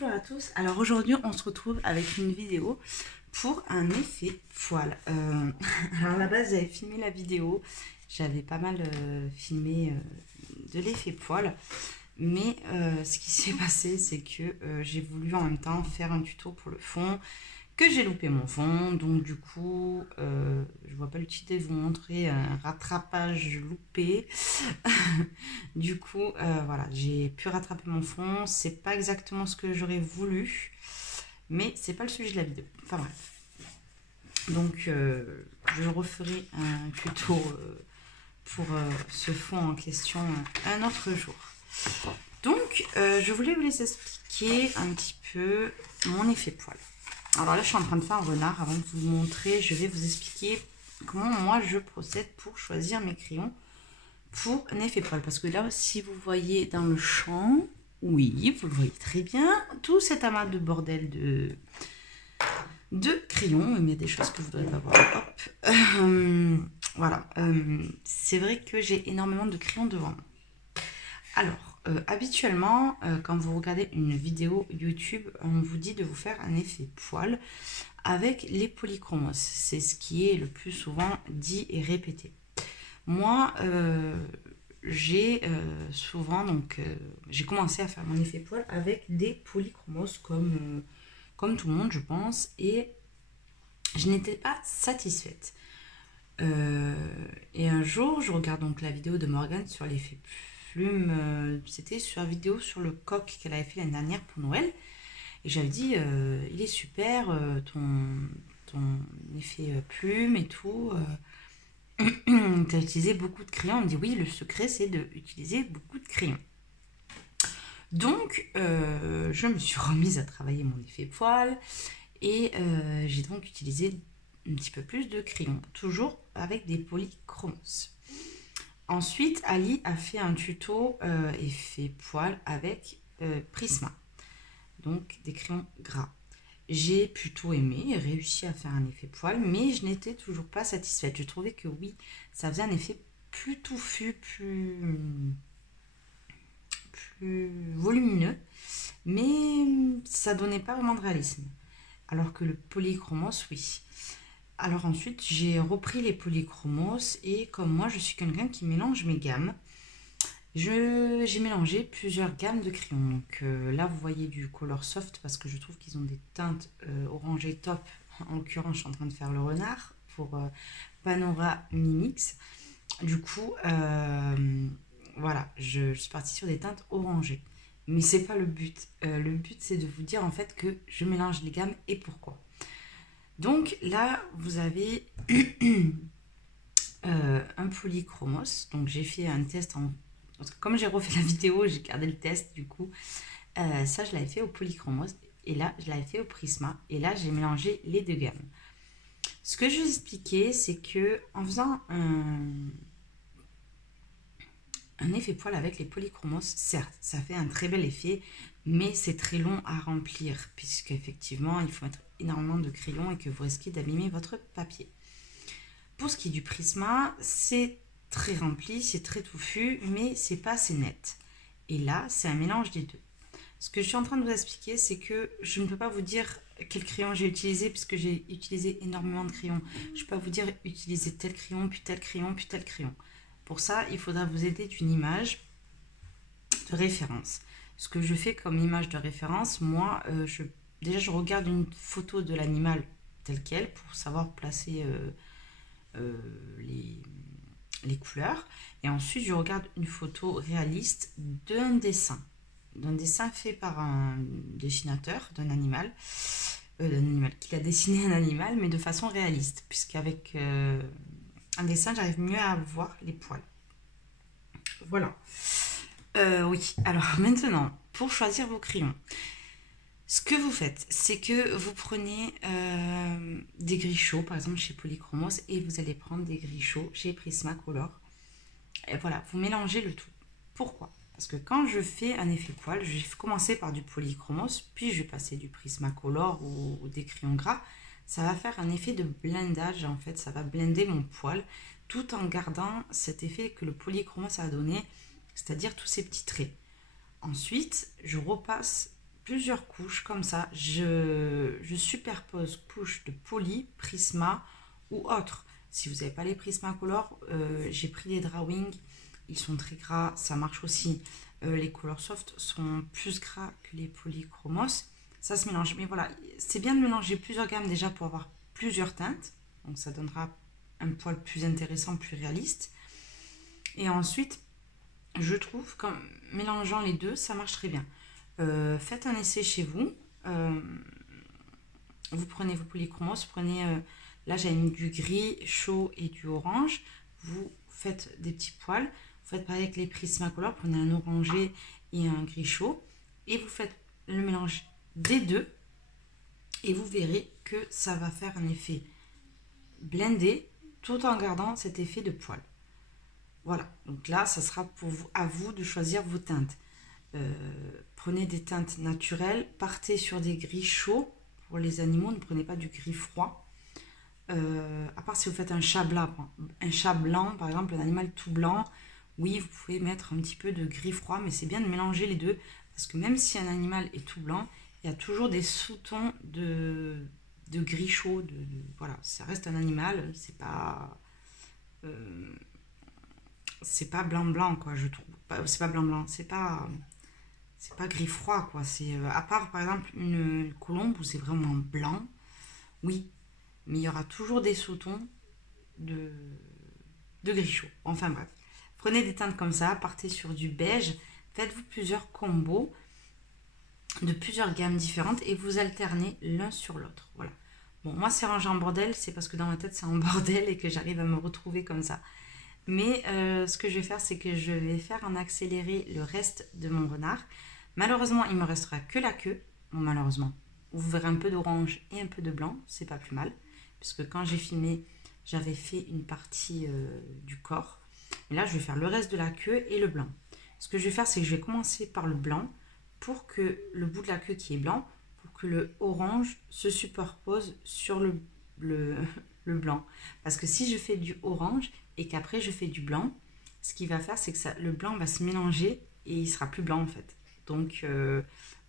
Bonjour à tous, alors aujourd'hui on se retrouve avec une vidéo pour un effet poil. Alors à la base j'avais filmé la vidéo, j'avais pas mal filmé de l'effet poil, mais ce qui s'est passé c'est que j'ai voulu en même temps faire un tuto pour le fond, que j'ai loupé mon fond, donc du coup je vois pas l'utilité de vous montrer un rattrapage loupé. Du coup voilà, j'ai pu rattraper mon fond, c'est pas exactement ce que j'aurais voulu, mais c'est pas le sujet de la vidéo, enfin bref. Donc je referai un tuto pour ce fond en question un autre jour. Donc je voulais vous les expliquer un petit peu mon effet poil. Alors là, je suis en train de faire un renard. Avant de vous le montrer, je vais vous expliquer comment moi je procède pour choisir mes crayons pour un effet poil. Parce que là, si vous voyez dans le champ, oui, vous le voyez très bien, tout cet amas de bordel de crayons. Mais il y a des choses que vous ne devez pas voir. Hop. Voilà. C'est vrai que j'ai énormément de crayons devant moi. Alors, habituellement, quand vous regardez une vidéo YouTube, on vous dit de vous faire un effet poil avec les polychromos. C'est ce qui est le plus souvent dit et répété. Moi, j'ai souvent, j'ai commencé à faire mon effet poil avec des polychromos comme tout le monde, je pense, et je n'étais pas satisfaite. Et un jour, je regarde donc la vidéo de Morgane sur l'effet plume, c'était sur la vidéo sur le coq qu'elle avait fait l'année dernière pour Noël, et j'avais dit il est super ton effet plume et tout, tu as utilisé beaucoup de crayons. On me dit oui, le secret c'est d'utiliser beaucoup de crayons. Donc je me suis remise à travailler mon effet poil et j'ai donc utilisé un petit peu plus de crayons, toujours avec des polychromos. Ensuite, Ali a fait un tuto effet poil avec Prisma, donc des crayons gras. J'ai plutôt aimé et réussi à faire un effet poil, mais je n'étais toujours pas satisfaite. Je trouvais que oui, ça faisait un effet plus touffu, plus volumineux, mais ça donnait pas vraiment de réalisme. Alors que le polychromos, oui. Alors ensuite, j'ai repris les polychromos et comme moi, je suis quelqu'un qui mélange mes gammes, j'ai mélangé plusieurs gammes de crayons. Donc là, vous voyez du Color Soft parce que je trouve qu'ils ont des teintes orangées top. En l'occurrence, je suis en train de faire le renard pour Panora Mimix. Du coup, voilà, je suis partie sur des teintes orangées. Mais c'est pas le but. Le but, c'est de vous dire en fait que je mélange les gammes et pourquoi. Donc là, vous avez un polychromos. Donc j'ai fait un test en... Comme j'ai refait la vidéo, j'ai gardé le test du coup. Ça, je l'avais fait au polychromos. Et là, je l'avais fait au Prisma. Et là, j'ai mélangé les deux gammes. Ce que je vais vous expliquer, c'est que en faisant un effet poil avec les polychromos, certes, ça fait un très bel effet, mais c'est très long à remplir, puisqu'effectivement, il faut mettre énormément de crayons et que vous risquez d'abîmer votre papier. Pour ce qui est du Prisma, c'est très rempli, c'est très touffu, mais c'est pas assez net. Et là, c'est un mélange des deux. Ce que je suis en train de vous expliquer, c'est que je ne peux pas vous dire quel crayon j'ai utilisé, puisque j'ai utilisé énormément de crayons. Je ne peux pas vous dire utiliser tel crayon, puis tel crayon, puis tel crayon. Pour ça, il faudra vous aider d'une image de référence. Ce que je fais comme image de référence, moi, déjà je regarde une photo de l'animal tel quel pour savoir placer les couleurs. Et ensuite, je regarde une photo réaliste d'un dessin fait par un dessinateur d'un animal qui a dessiné un animal, mais de façon réaliste, puisqu'avec un dessin, j'arrive mieux à voir les poils. Voilà. Oui, alors maintenant, pour choisir vos crayons, ce que vous faites, c'est que vous prenez des gris chauds, par exemple chez Polychromos, et vous allez prendre des gris chauds chez Prismacolor. Et voilà, vous mélangez le tout. Pourquoi ? Parce que quand je fais un effet poil, je vais commencer par du Polychromos, puis je vais passer du Prismacolor ou des crayons gras. Ça va faire un effet de blendage, en fait, ça va blender mon poil, tout en gardant cet effet que le Polychromos a donné, c'est-à-dire tous ces petits traits. Ensuite, je repasse plusieurs couches comme ça. Je superpose couches de poly, Prisma ou autre. Si vous n'avez pas les Prismacolor, j'ai pris les Drawing. Ils sont très gras, ça marche aussi. Les Color Soft sont plus gras que les Polychromos. Ça se mélange. Mais voilà, c'est bien de mélanger plusieurs gammes déjà pour avoir plusieurs teintes. Donc ça donnera un poil plus intéressant, plus réaliste. Et ensuite, je trouve qu'en mélangeant les deux, ça marche très bien. Faites un essai chez vous. Vous prenez vos polychromos, prenez, là j'avais mis du gris chaud et du orange. Vous faites des petits poils. Vous faites pareil avec les Prismacolor, prenez un orangé et un gris chaud. Et vous faites le mélange des deux. Et vous verrez que ça va faire un effet blendé tout en gardant cet effet de poil. Voilà, donc là, ça sera pour vous, à vous de choisir vos teintes. Prenez des teintes naturelles, partez sur des gris chauds pour les animaux, ne prenez pas du gris froid. À part si vous faites un chat blanc, par exemple, un animal tout blanc, oui, vous pouvez mettre un petit peu de gris froid, mais c'est bien de mélanger les deux, parce que même si un animal est tout blanc, il y a toujours des sous-tons de gris chaud, voilà, ça reste un animal, c'est pas blanc quoi, je trouve. C'est pas blanc, c'est pas gris froid quoi. C'est à part par exemple une colombe où c'est vraiment blanc, oui, mais il y aura toujours des sous-tons de gris chaud. Enfin bref, prenez des teintes comme ça, partez sur du beige, faites-vous plusieurs combos de plusieurs gammes différentes et vous alternez l'un sur l'autre. Voilà. Bon, moi c'est rangé en bordel, c'est parce que dans ma tête c'est en bordel et que j'arrive à me retrouver comme ça. Mais ce que je vais faire, c'est que je vais faire en accéléré le reste de mon renard. Malheureusement, il me restera que la queue. Bon, malheureusement, vous verrez un peu d'orange et un peu de blanc, c'est pas plus mal. Puisque quand j'ai filmé, j'avais fait une partie du corps. Et là, je vais faire le reste de la queue et le blanc. Ce que je vais faire, c'est que je vais commencer par le blanc pour que le bout de la queue qui est blanc, pour que le orange se superpose sur le blanc. Parce que si je fais du orange et qu'après je fais du blanc, ce qu'il va faire, c'est que le blanc va se mélanger et il sera plus blanc en fait. Donc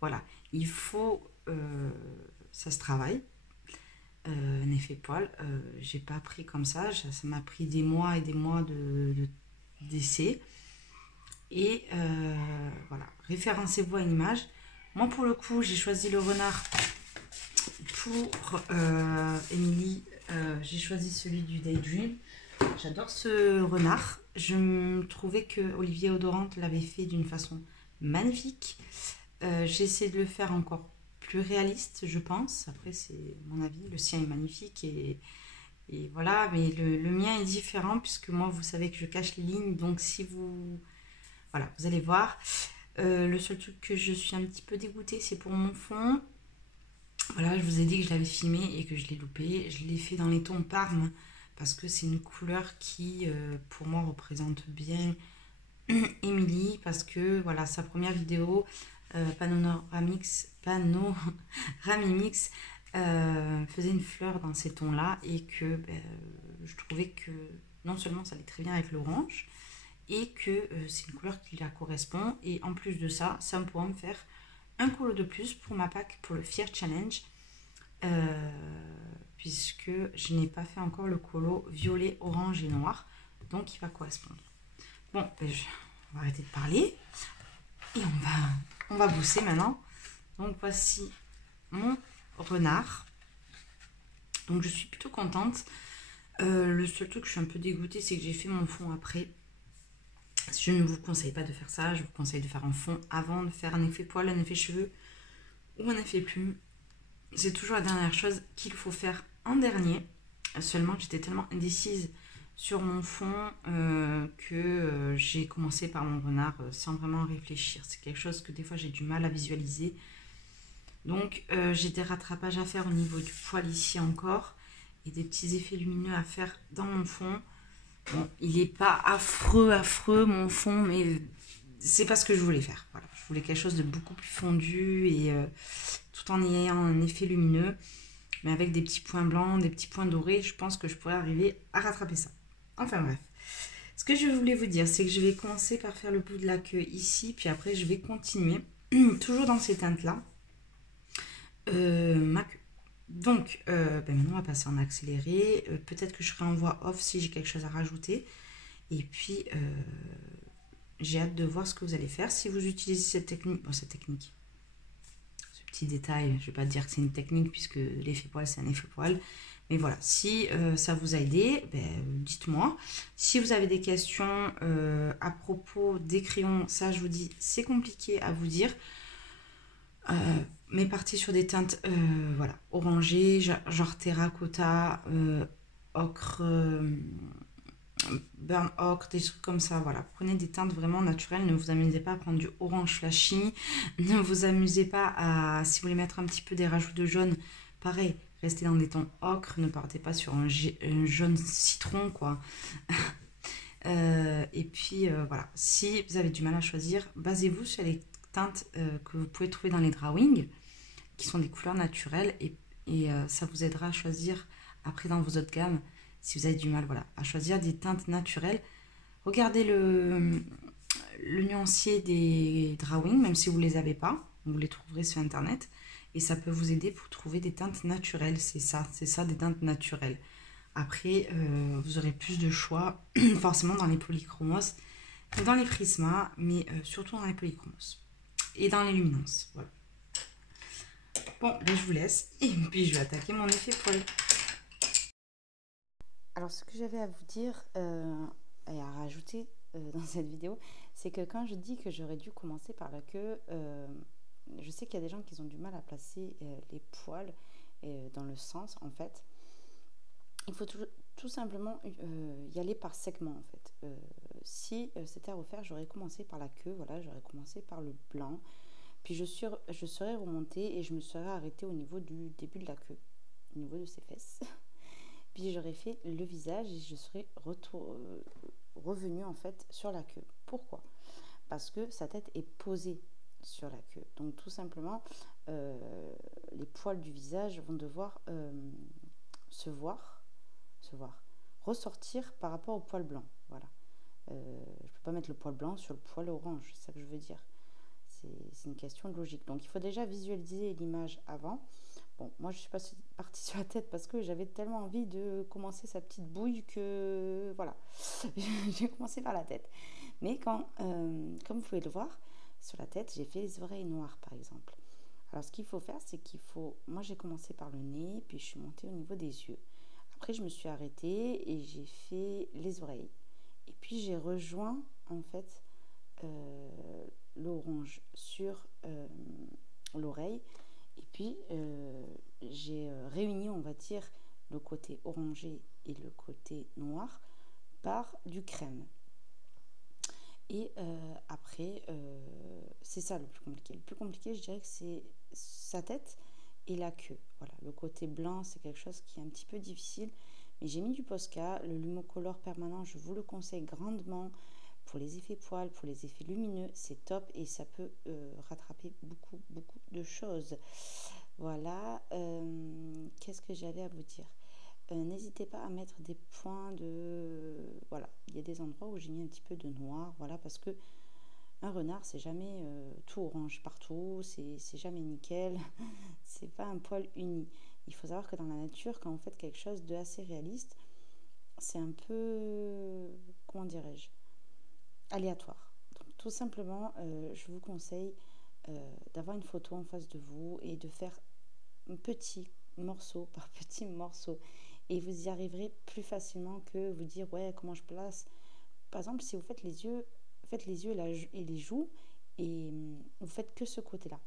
voilà, il faut, ça se travaille. Un effet poil, j'ai pas appris comme ça m'a pris des mois et des mois d'essai. Et voilà, référencez-vous à une image. Moi pour le coup, j'ai choisi le renard pour Émilie. J'ai choisi celui du Daydream. J'adore ce renard. Je me trouvais que Olivier Odorante l'avait fait d'une façon magnifique. J'ai essayé de le faire encore plus réaliste, je pense. Après, c'est mon avis. Le sien est magnifique et voilà. Mais le mien est différent puisque moi, vous savez que je cache les lignes. Donc, si vous... Voilà, vous allez voir. Le seul truc que je suis un petit peu dégoûtée, c'est pour mon fond. Voilà, je vous ai dit que je l'avais filmé et que je l'ai loupé. Je l'ai fait dans les tons Parme parce que c'est une couleur qui, pour moi, représente bien Émilie. Parce que, voilà, sa première vidéo, Panoramix, faisait une fleur dans ces tons-là et que je trouvais que non seulement ça allait très bien avec l'orange et que c'est une couleur qui la correspond. Et en plus de ça, ça pourra me faire un colo de plus pour ma pack pour le Fier Challenge puisque je n'ai pas fait encore le colo violet, orange et noir, donc il va correspondre. Bon, on va arrêter de parler et on va bosser maintenant. Donc voici mon renard. Donc je suis plutôt contente. Le seul truc que je suis un peu dégoûtée, c'est que j'ai fait mon fond après. Je ne vous conseille pas de faire ça, je vous conseille de faire un fond avant de faire un effet poil, un effet cheveux ou un effet plume. C'est toujours la dernière chose qu'il faut faire en dernier. Seulement, j'étais tellement indécise sur mon fond que j'ai commencé par mon renard sans vraiment réfléchir. C'est quelque chose que des fois j'ai du mal à visualiser. Donc, j'ai des rattrapages à faire au niveau du poil ici encore et des petits effets lumineux à faire dans mon fond. Bon, il n'est pas affreux mon fond, mais c'est pas ce que je voulais faire. Voilà, je voulais quelque chose de beaucoup plus fondu et tout en ayant un effet lumineux, mais avec des petits points blancs, des petits points dorés. Je pense que je pourrais arriver à rattraper ça. Enfin bref. Ce que je voulais vous dire, c'est que je vais commencer par faire le bout de la queue ici, puis après je vais continuer, toujours dans ces teintes-là. ma queue. Donc, maintenant, on va passer en accéléré. Peut-être que je ferai en voix off si j'ai quelque chose à rajouter. Et puis, j'ai hâte de voir ce que vous allez faire. Si vous utilisez cette technique, bon, ce petit détail, je ne vais pas dire que c'est une technique puisque l'effet poil, c'est un effet poil. Mais voilà, si ça vous a aidé, dites-moi. Si vous avez des questions à propos des crayons, ça, je vous dis, c'est compliqué à vous dire. Mais parti sur des teintes voilà, orangées, genre terracotta, ocre, burn ocre, des trucs comme ça. Voilà, prenez des teintes vraiment naturelles. Ne vous amusez pas à prendre du orange flashy. Ne vous amusez pas à, si vous voulez mettre un petit peu des rajouts de jaune, pareil, restez dans des tons ocre. Ne partez pas sur un jaune citron, quoi. Et puis voilà, si vous avez du mal à choisir, basez-vous sur les teintes que vous pouvez trouver dans les drawings, qui sont des couleurs naturelles, et ça vous aidera à choisir après dans vos autres gammes, si vous avez du mal, voilà, à choisir des teintes naturelles. Regardez le nuancier des drawings, même si vous ne les avez pas, vous les trouverez sur internet, et ça peut vous aider pour trouver des teintes naturelles. C'est ça, des teintes naturelles. Après, vous aurez plus de choix, forcément dans les polychromos, dans les prismas, mais surtout dans les polychromos et dans les luminances. Voilà. Bon, ben, je vous laisse et puis je vais attaquer mon effet poil. Alors, ce que j'avais à vous dire et à rajouter dans cette vidéo, c'est que quand je dis que j'aurais dû commencer par la queue, je sais qu'il y a des gens qui ont du mal à placer les poils dans le sens, en fait. Il faut tout simplement y aller par segment, en fait. Si c'était à refaire, j'aurais commencé par la queue, voilà, j'aurais commencé par le blanc, puis je serais remontée et je me serais arrêtée au niveau du début de la queue, au niveau de ses fesses. Puis j'aurais fait le visage et je serais revenue en fait sur la queue. Pourquoi? Parce que sa tête est posée sur la queue. Donc tout simplement, les poils du visage vont devoir se voir, ressortir par rapport au poil blanc. Voilà. Je ne peux pas mettre le poil blanc sur le poil orange, c'est ça que je veux dire. C'est une question de logique. Donc il faut déjà visualiser l'image avant. Bon, moi je suis pas partie sur la tête parce que j'avais tellement envie de commencer sa petite bouille que voilà, j'ai commencé par la tête. Mais comme vous pouvez le voir, sur la tête, j'ai fait les oreilles noires par exemple. Alors ce qu'il faut faire, c'est moi j'ai commencé par le nez, puis je suis montée au niveau des yeux. Après je me suis arrêtée et j'ai fait les oreilles. Et puis j'ai rejoint en fait l'orange sur l'oreille. Et puis, j'ai réuni, on va dire, le côté orangé et le côté noir par du crème. Et après, c'est ça le plus compliqué. Le plus compliqué, je dirais que c'est sa tête et la queue. Voilà, le côté blanc, c'est quelque chose qui est un petit peu difficile. Mais j'ai mis du Posca, le Lumocolor permanent, je vous le conseille grandement. Pour les effets poils, pour les effets lumineux, c'est top et ça peut rattraper beaucoup, beaucoup de choses. Voilà, qu'est-ce que j'avais à vous dire? N'hésitez pas à mettre des points de... Voilà, il y a des endroits où j'ai mis un petit peu de noir, voilà, parce que un renard, c'est jamais tout orange partout, c'est jamais nickel, c'est pas un poil uni. Il faut savoir que dans la nature, quand vous faites quelque chose de assez réaliste, c'est un peu, comment dirais-je, aléatoire. Donc, tout simplement, je vous conseille d'avoir une photo en face de vous et de faire petit morceau par petit morceau. Et vous y arriverez plus facilement que vous dire ouais comment je place. Par exemple, si vous faites les yeux et les joues et vous faites que ce côté-là.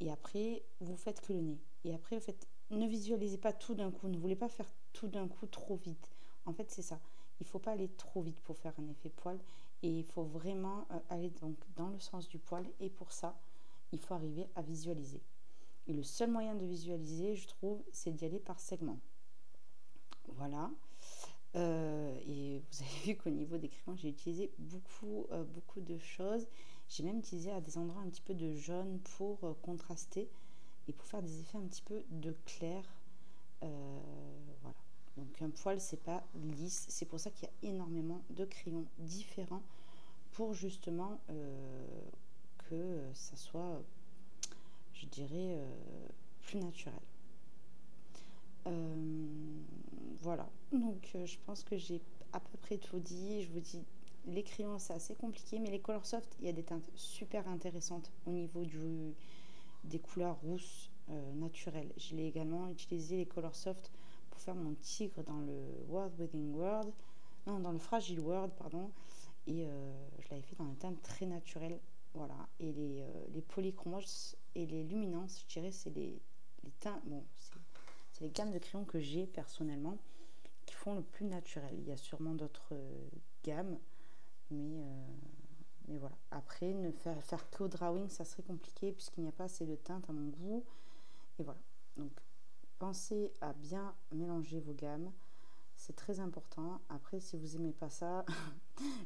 Et après, vous faites que le nez. Et après, vous faites... Ne visualisez pas tout d'un coup. Ne voulez pas faire tout d'un coup trop vite. En fait, c'est ça. Il ne faut pas aller trop vite pour faire un effet poil. Et il faut vraiment aller donc dans le sens du poil. Et pour ça, il faut arriver à visualiser. Et le seul moyen de visualiser, je trouve, c'est d'y aller par segment. Voilà. Et vous avez vu qu'au niveau des crayons, j'ai utilisé beaucoup de choses. J'ai même utilisé à des endroits un petit peu de jaune pour contraster et pour faire des effets un petit peu de clair. Voilà. Donc un poil, c'est pas lisse. C'est pour ça qu'il y a énormément de crayons différents pour justement que ça soit, je dirais, plus naturel. Voilà, donc je pense que j'ai à peu près tout dit. Je vous dis, les crayons c'est assez compliqué, mais les Colorsoft, il y a des teintes super intéressantes au niveau des couleurs rousses naturelles. Je l'ai également utilisé les Colorsoft pour faire mon tigre dans le World Within World, non, dans le Fragile World, pardon, et je l'avais fait dans une teinte très naturelle. Voilà, et les polychromos et les luminances, je dirais, c'est les teintes, bon, c'est les gammes de crayons que j'ai personnellement qui font le plus naturel. Il y a sûrement d'autres gammes, mais voilà. Après, ne faire que au drawing, ça serait compliqué puisqu'il n'y a pas assez de teintes à mon goût. Et voilà. Donc, pensez à bien mélanger vos gammes. C'est très important. Après, si vous n'aimez pas ça,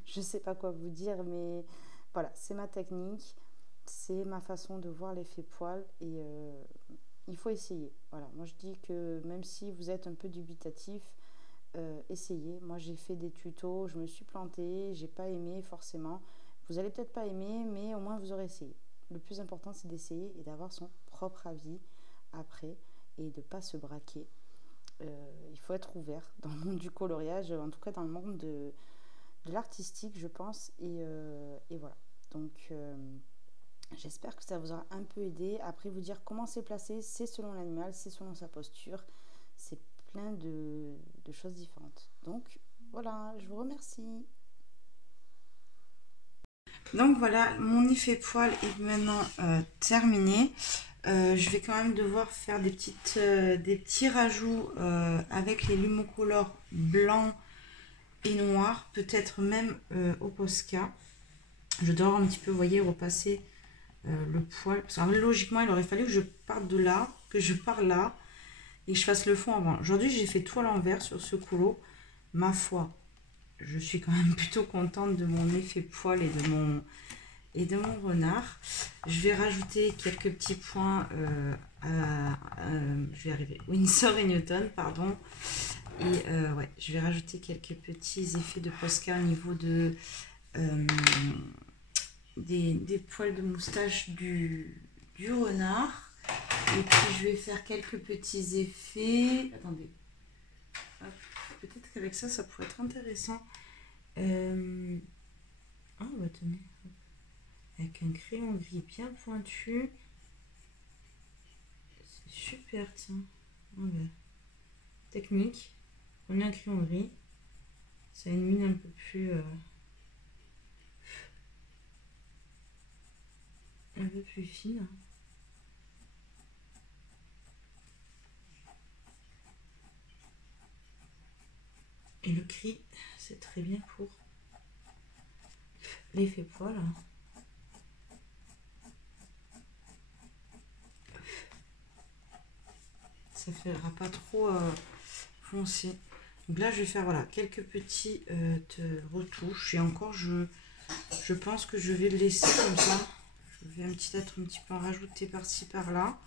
je ne sais pas quoi vous dire, mais voilà, c'est ma technique. C'est ma façon de voir l'effet poil et il faut essayer. Voilà, moi je dis que même si vous êtes un peu dubitatif, essayez. Moi j'ai fait des tutos, je me suis plantée, j'ai pas aimé forcément. Vous allez peut-être pas aimer, mais au moins vous aurez essayé. Le plus important c'est d'essayer et d'avoir son propre avis après et de pas se braquer. Il faut être ouvert dans le monde du coloriage, en tout cas dans le monde de l'artistique, je pense. Et voilà. Donc j'espère que ça vous aura un peu aidé. Après, vous dire comment c'est placé, c'est selon l'animal, c'est selon sa posture. C'est plein de choses différentes. Donc, voilà, je vous remercie. Donc voilà, mon effet poil est maintenant terminé. Je vais quand même devoir faire des petits rajouts avec les Lumocolor blanc et noir, peut-être même au Posca. Je dois un petit peu, vous voyez, repasser le poil. Parce que logiquement, il aurait fallu que je parte de là, que je pars là et que je fasse le fond avant. Aujourd'hui, j'ai fait tout à l'envers sur ce colo. Ma foi, je suis quand même plutôt contente de mon effet poil et de mon renard. Je vais rajouter quelques petits points je vais arriver, Winsor et Newton, pardon. Et ouais, je vais rajouter quelques petits effets de Posca au niveau des poils de moustache du renard. Et puis je vais faire quelques petits effets. Attendez. Peut-être qu'avec ça, ça pourrait être intéressant. Ah, bah tenez. Avec un crayon gris bien pointu. C'est super, tiens. Ah, bah. Technique. Prenez un crayon gris. Ça a une mine un peu plus... un peu plus fine. Et le gris, c'est très bien pour l'effet poil. Ça ne fera pas trop foncé. Donc là, je vais faire voilà, quelques petits retouches. Et encore, je pense que je vais le laisser comme ça. Je vais peut-être un petit peu en rajouter par-ci, par-là.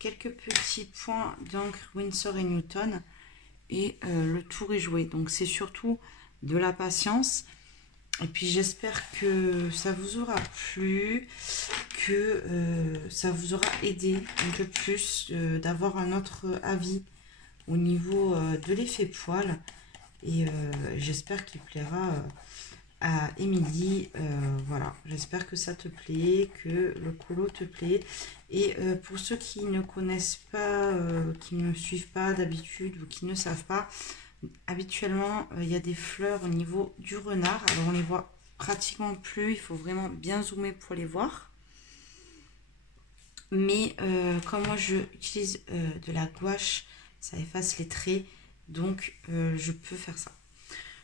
Quelques petits points d'encre Winsor et Newton. Et le tour est joué. Donc c'est surtout de la patience. Et puis j'espère que ça vous aura plu, que ça vous aura aidé un peu plus d'avoir un autre avis au niveau de l'effet poil. Et j'espère qu'il plaira à Émilie. Voilà, j'espère que ça te plaît, que le colo te plaît. Et pour ceux qui ne connaissent pas, qui ne me suivent pas d'habitude ou qui ne savent pas, habituellement il y a des fleurs au niveau du renard. Alors on les voit pratiquement plus, il faut vraiment bien zoomer pour les voir. Mais comme moi je utilise de la gouache, ça efface les traits, donc je peux faire ça.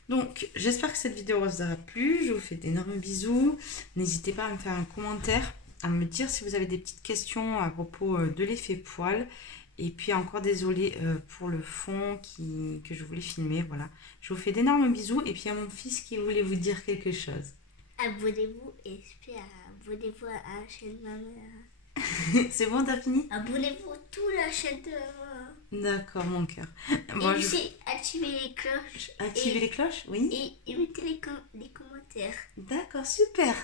Donc j'espère que cette vidéo vous aura plu, je vous fais d'énormes bisous. N'hésitez pas à me faire un commentaire, à me dire si vous avez des petites questions à propos de l'effet poil. Et puis encore désolée pour le fond que je voulais filmer. Voilà, je vous fais d'énormes bisous. Et puis il y a mon fils qui voulait vous dire quelque chose. Abonnez-vous et puis abonnez-vous à la chaîne de ma mère. C'est bon, t'as fini? Abonnez-vous à toute la chaîne de maman. D'accord, mon cœur. Bon, et aussi activez les cloches. Activez les cloches, oui. Et mettez les commentaires. D'accord, super.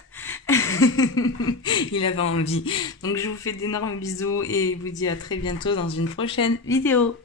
Il avait envie. Donc je vous fais d'énormes bisous et vous dis à très bientôt dans une prochaine vidéo.